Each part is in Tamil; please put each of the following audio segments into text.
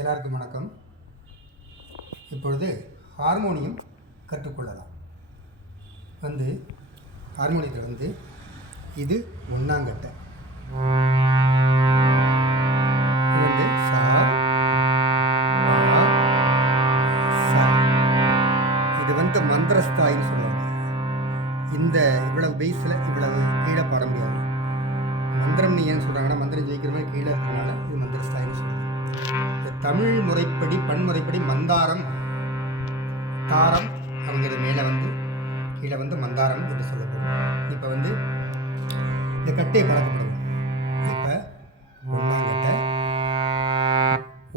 எல்லாருக்கும் வணக்கம். இப்பொழுது ஹார்மோனியம் கற்றுக்கொள்ளலாம். வந்து ஹார்மோனியத்தில் வந்து இது ஒன்றாங்கட்டை இது வந்து சா இது வந்து மந்திரஸ்தாயின்னு சொல்லுவாங்க. இந்த இவ்வளவு பேஸில் இவ்வளவு கீழே பாட முடியாது. மந்திரம் நீ ஏன்னு சொல்கிறாங்கன்னா மந்திரம் ஜெயிக்கிற மாதிரி கீழே இருக்கிறனால தமிழ் முறைப்படி பன்முறைப்படி மந்தாரம் தாரம் அப்படிங்கிறது மேலே வந்து கீழே வந்து மந்தாரம் என்று சொல்லப்படும். இப்போ வந்து இந்த கட்டையை பழக்கப்படுவோம் இப்போ ஒன்றாங்கட்டை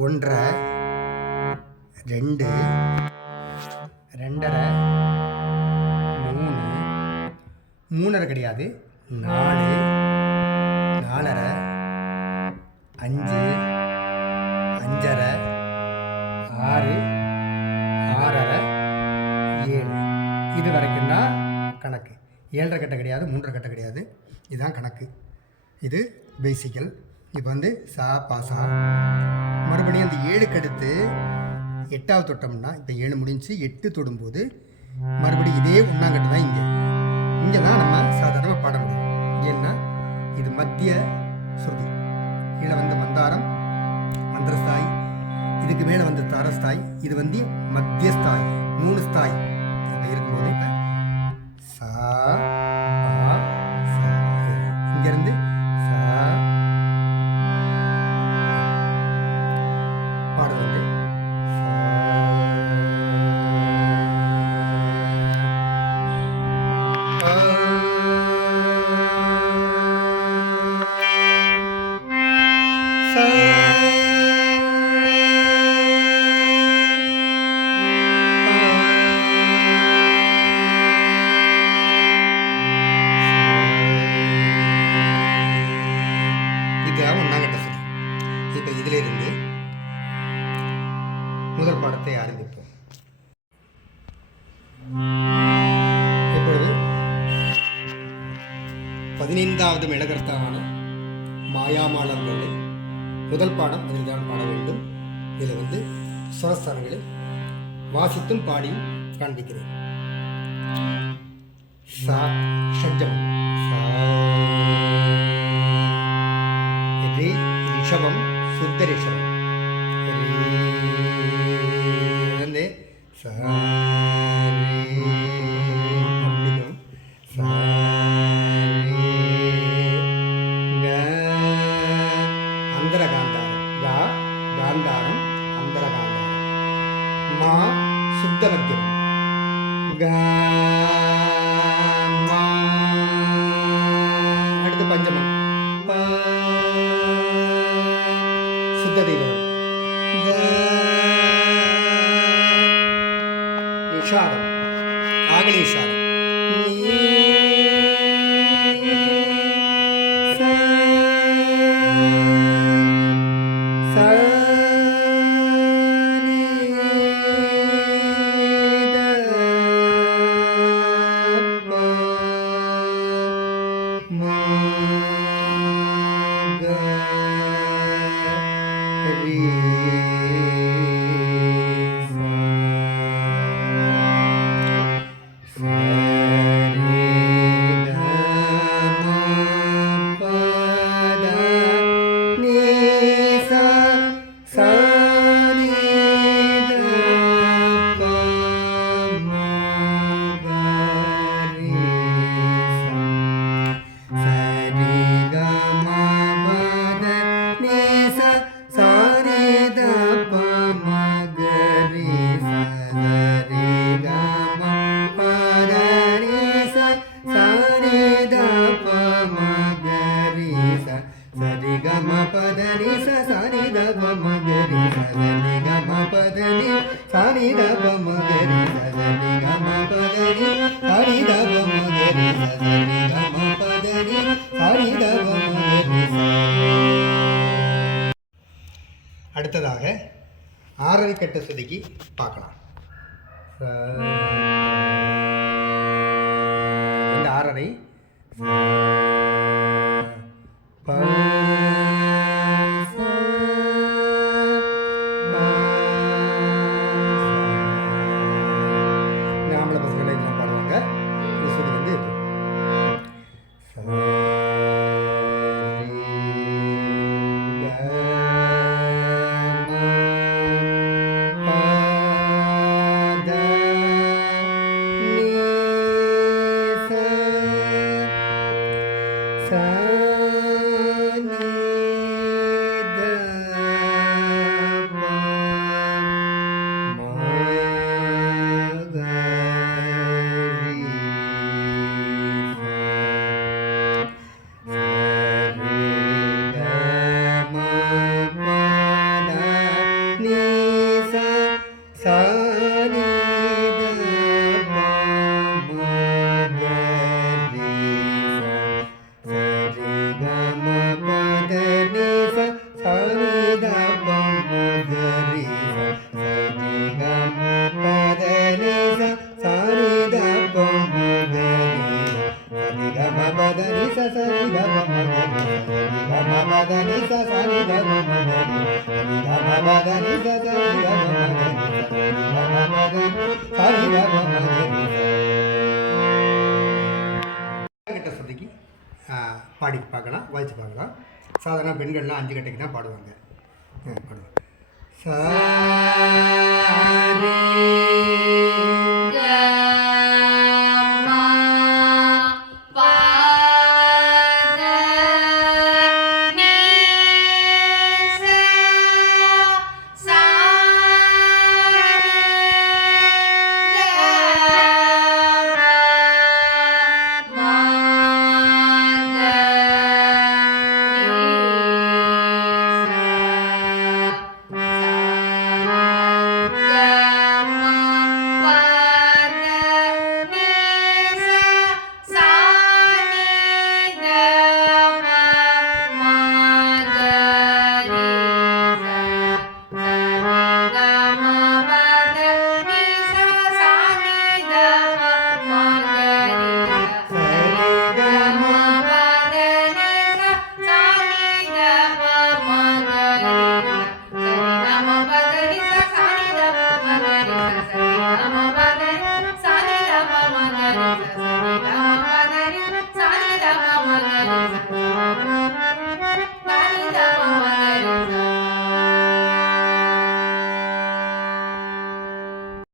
ஒன்றரை ரெண்டு ரெண்டரை மூணு மூணரை கிடையாது. நாலு நாலரை அஞ்சு இது வரைக்கும் தான் கணக்கு. ஏழரை கட்டை கிடையாது மூன்றரை கட்டை கிடையாது. இதுதான் கணக்கு. இது பேசிக்கல் இப்போ வந்து சா பாசா மறுபடியும் அந்த ஏழுக்கு அடுத்து எட்டாவது தொட்டோம்னா இப்போ ஏழு முடிஞ்சு எட்டு தொடும்போது மறுபடியும் இதே ஒன்றாங்கட்டு தான் இங்கே. இங்கே தான் நம்ம சாதாரணமாக பாட முடியும். ஏன்னா இது மத்திய ஸ்ருதி கீழே வந்து மந்தாரம் மந்திரஸ்தாய். இதுக்கு மேலே வந்து தரஸ்தாய். இது வந்து மத்தியஸ்தாய். மூணு ஸ்தாய். அப்படி இருக்கும்போது இப்போ சா பா, சா. வந்து சா. என்ற இதிலிருந்து முதல் பாடத்தை ஆரம்பிப்போம். இப்பொழுது பதினைந்தாவது மெடகர்த்தாவான மாயாமாளர்களை முதல் பாடம் இதில் தான் பாட வேண்டும். இதில் வந்து சுரஸ்தானங்களை வாசித்தும் பாடியும் காண்பிக்கிறேன். சா ஷட்ஜம் சா ரிஷபம். சுத்த ரிஷபம் de değil yani. నిషాదం ఆగలేశారు Mom. த ப ம க ரி ச அடுத்ததாக ஆறரை கட்ட சுதிக்கு பார்க்கலாம் இந்த ஆறரை. Sa பாடி பார்க்கலாம் வாய்ச்சி பார்க்கலாம். சாதாரண பெண்கள்லாம் அஞ்சு கட்டைக்கு தான் பாடுவாங்க. பாடுவாங்க. சாரி